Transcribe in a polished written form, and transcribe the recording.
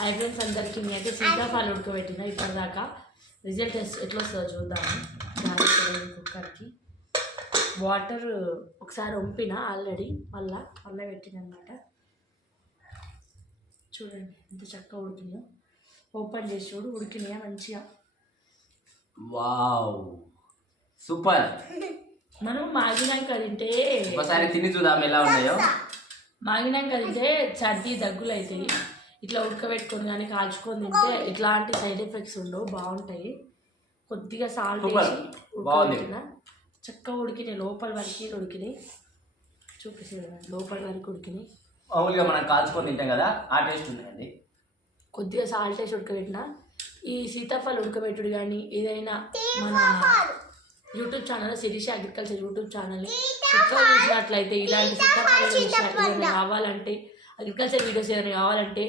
Hi friends అందరికీ నేనైతే సీతాఫలం ఉడకబెట్టిన ఇప్పటిదాకా రిజల్ట్ ఎట్లా వస్తుందో చూద్దాము. కుక్కర్కి వాటర్ ఒకసారి వంపిన ఆల్రెడీ మళ్ళీ పెట్టిన అనమాట. చూడండి ఎంత చక్కగా ఉడికినాయో. ఓపెన్ చేసి చూడు, ఉడికినాయా మంచిగా. Wow super. మనం మాగినాక తింటే ఒకసారి తిని చూద్దాం ఎలా ఉన్నాయో. మాగినాక తింటే సర్ది దగ్గులు అవుతాయి. ఇట్లా ఉడకబెట్టుకొని కానీ కాల్చుకొని తింటే ఇట్లాంటి సైడ్ ఎఫెక్ట్స్ ఉండవు, బాగుంటాయి. కొద్దిగా సాల్ట్ వేసి ఉడకబెట్టిన చక్కగా ఉడికినాయి. లోపల వరకు ఉడికినాయి. చూపిస్తుంది లోపల వరకు ఉడికినాయి. మామూలుగా మనం కాల్చుకొని తింటాం కదా, ఆ టేస్ట్ ఉందండి. కొద్దిగా సాల్ట్ వేసి ఉడకబెట్టిన ఈ సీతాఫలం ఉడకబెట్టుడు కానీ ఏదైనా మన YouTube channel Sirisha agriculture YouTube ఛానల్ని ఎక్కువ చూసినట్లయితే ఇలాంటి సీతాఫలం కావాలంటే అగ్రికల్చర్ వీడియోస్ ఏదైనా కావాలంటే